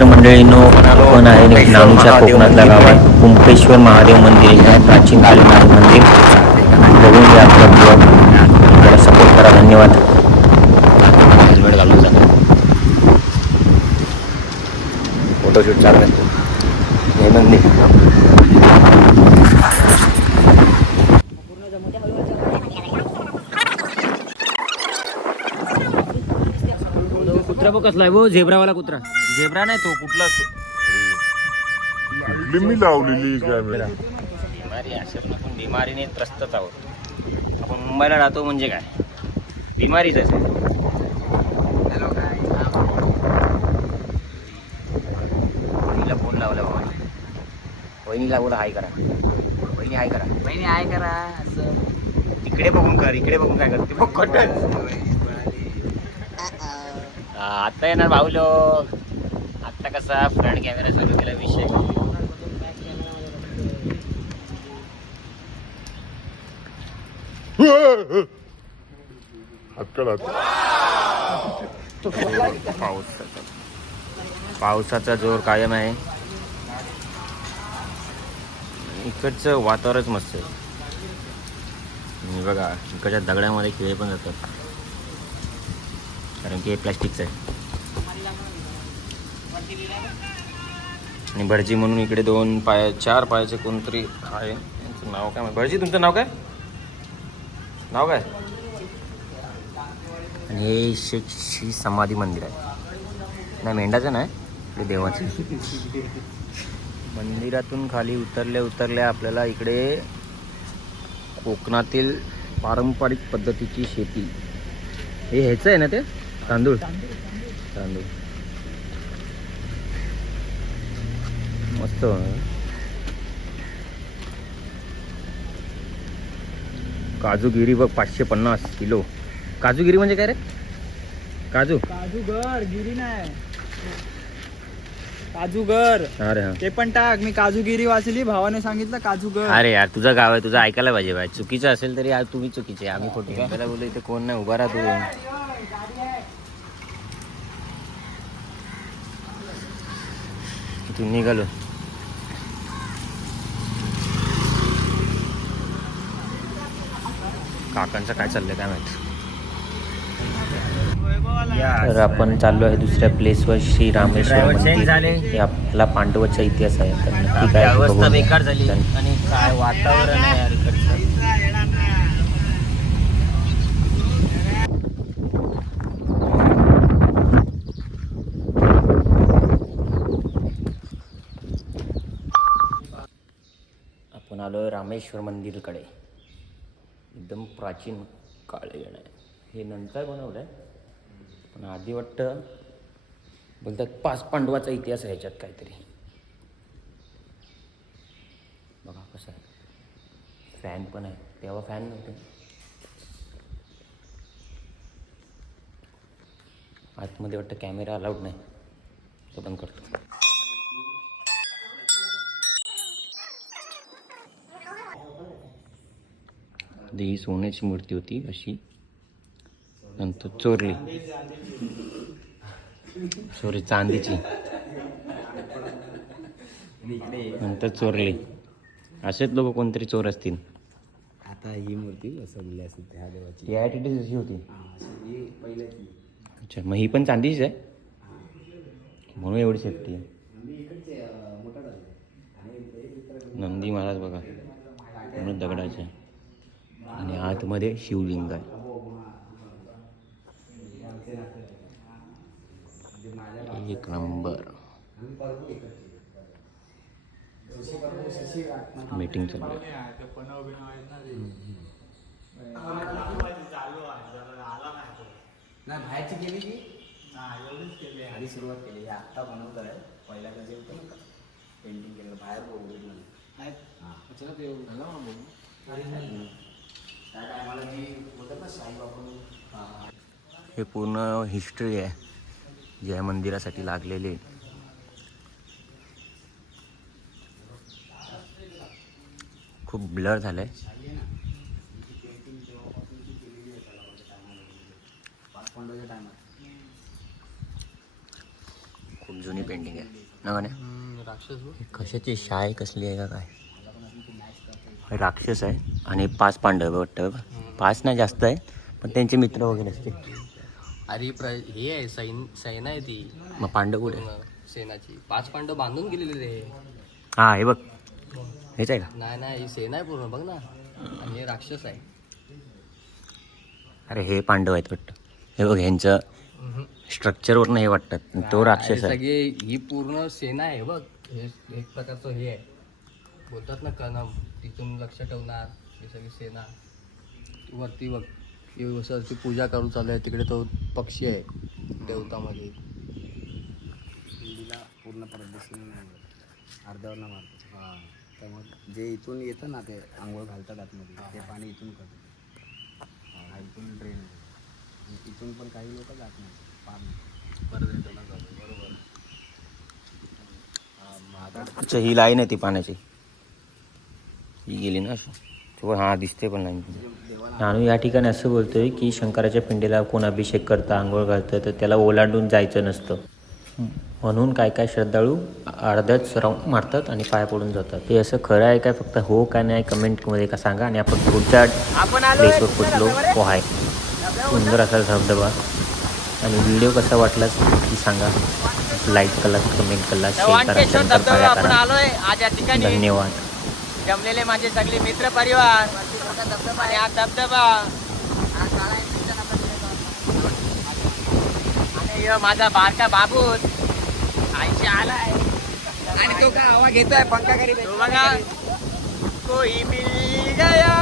मित्रमंडळींनो आपण आहे नामच्या कोकणातल्या गावात. कुंपेश्वर महादेव मंदिर हे आहे. प्राचीन कालीन आहे मंदिर. बघून घ्या आपला ब्लॉग जरा सपोर्ट करा. धन्यवाद. हेल्मेट घालून जा. फोटोशूट चालू आहे हे मंदिर कुत्रा बघ कसला आहे. भाऊ झेब्रावाला कुत्रा. झेब्रा नाही तो कुठला लिंबी लावलेली कॅमेरा बिमारी असेल आपण बिमारीने त्रस्तच आहोत. आपण मुंबईला राहतो म्हणजे काय? बिमारीच असेल वहिनीला फोन लावला बाबा. वहिनीला बोला हाय करा. वहिनी हाय करा. महिने आहे करा. असं. तिकडे बघून कर इकडे बघून काय करते? बघ कटच आता येणार भाऊ लोक आता कसा फ्रंट कॅमेरा चालू केला विषय. पावसाचा जोर कायम आहे. इकडचं वातावरणच मस्त आहे. बघा इकडच्या दगडामध्ये खिळे पण जातात. कारण की हे प्लॅस्टिकचं आहे. आणि भटजी म्हणून इकडे दोन पाय चार पायाचे कोणतरी आहे. यांचं नाव काय माहीत. भटजी तुमचं नाव काय? नाव काय? आणि हे श्री समाधी मंदिर आहे. नाही मेंढाचं नाही ते देवाचं मंदिरातून खाली उतरल्या उतरल्या आपल्याला इकडे कोकणातील पारंपरिक पद्धतीची शेती. हे ह्याचं आहे ना ते? तांदूळ? तांदूळ. मस्त. काजूगिरी बघ पाचशे पन्नास किलो. काजूगिरी म्हणजे काय रे? काजू. काजूगर गिरी नाही. काजूगर. अरे हा. ते पण टाक मी काजूगिरी वाचली भावाने सांगितलं काजूगर. अरे यार तुझं गाव आहे तुझं ऐकायला पाहिजे बाय चुकीचं असेल तरी आज तुम्ही चुकीचे. आम्ही खोटी. बोलू इथे कोण नाही उभा राहा इथून निघालो. काकांचं काय चाललंय काय माहीत? तर आपण चाललो आहे दुसऱ्या प्लेसवर श्री रामेश्वर मंदिर. हे आपला पांडवाचा इतिहास आहे. तर नक्की काय. बेकार झाली. आणि काय वातावरण आहे रामेश्वर मंदिरकडे. एकदम प्राचीन काळे आहे. हे नंतर बनवलं आहे पण आधी वाटतं बोलतात पाच पांडवाचा इतिहास आहे ह्याच्यात काहीतरी. बघा कसं आहे. फॅन पण आहे. तेव्हा फॅन नव्हते. आतमध्ये वाटतं कॅमेरा अलाउड नाही. तो पण करतो. आधी ही सोन्याची मूर्ती होती अशी. नंतर चोरली. सॉरी चांदीची. नंतर चोरली. असेच लोक कोणतरी चोर असतील. आता ही मूर्ती बसवलेली असते त्या देवाची. ॲटिट्यूड अशी होती. अच्छा मग ही पण चांदीच आहे? म्हणून एवढी सेफ्टी आहे. नंदी महाराज बघा. म्हणून दगडाचे आणि आतमध्ये शिवलिंग आहे. एक नंबर. मीटिंग चालू आहे. नाही बाहेरची केली की आधी सुरुवात केली. आत्ता बनवत आहे पहिला कसे होतं ना पेंटिंग केलं. बाहेर ओरिजिनल त्या टायमाला मी बोलतात ना साईबाबू हे पूर्ण हिस्ट्री आहे. जे या मंदिरासाठी लागलेली. आहे. खूप ब्लर पांडवाच्या टायमात खूप जुनी पेंटिंग आहे. ना ही कशाची शाय कसली आहे का काय? राक्षस आहे आणि पाच पांडव वाटतं. पाच नाही जास्त आहे पण त्यांचे मित्र वगैरे असते अरे प्र हे आहे सैन सेना आहे ती. मग पांडव कुठे? सेनाची. पाच पांडव बांधून गेलेले रे. हा हे बघ. हेच आहे का? नाही नाही ही सेना आहे पूर्ण. बघ ना. आणि हे राक्षस आहे. अरे हे पांडव आहेत वाटतं. हे बघ ह्यांचं स्ट्रक्चरवरनं हे वाटतात तो राक्षस अरे आहे. सगळे ही पूर्ण सेना आहे बघ. हे एक प्रकारचं हे आहे. बोलतात ना कनम तिथून लक्ष ठेवणार ही सगळी सेना. वरती बघ ही वरती पूजा करून चालू आहे तिकडे तो पक्षी आहे देवतामध्ये. हिंदीला पूर्ण परत दिसून नाही मिळत. अर्ध्यावर ना मारतो हां. त्यामुळे जे इथून येतं ना ते आंघोळ घालतात आतमध्ये. ते पाणी इथून करतात. हा, इथून ड्रेन इथून पण काही लोक जात नाही पाणी. परत येतो ना बरोबर. अच्छा ही लाईन आहे ती पाण्याची. ही गेली ना अशी. तो हा दिसते पण नाही. आणि या ठिकाणी असं बोलतोय की शंकराच्या पिंडीला कोण अभिषेक करतं आंघोळ घालतं तर त्याला ओलांडून जायचं नसतं. म्हणून काय काय श्रद्धाळू अर्ध्याच राऊंड मारतात आणि पाय पडून जातात. हे असं खरं आहे काय? फक्त हो का नाही कमेंटमध्ये का सांगा आणि आपण पुढच्या प्लेसवर पोचलो हो आहे सुंदर असा धबधबा. आणि व्हिडिओ कसा वाटला ती सांगा. लाईक करा कमेंट करा शेअर करा शंकर आपण करा. आलोय. आज या ठिकाणी धन्यवाद. जमलेले माझे सगळे मित्र परिवार. आणि हा धबधबा. आणि माझा बारका बाबूस आईशी आलाय. आणि तो का हवा घेतोय? पंखा करीत बघा. कोई मिल गया.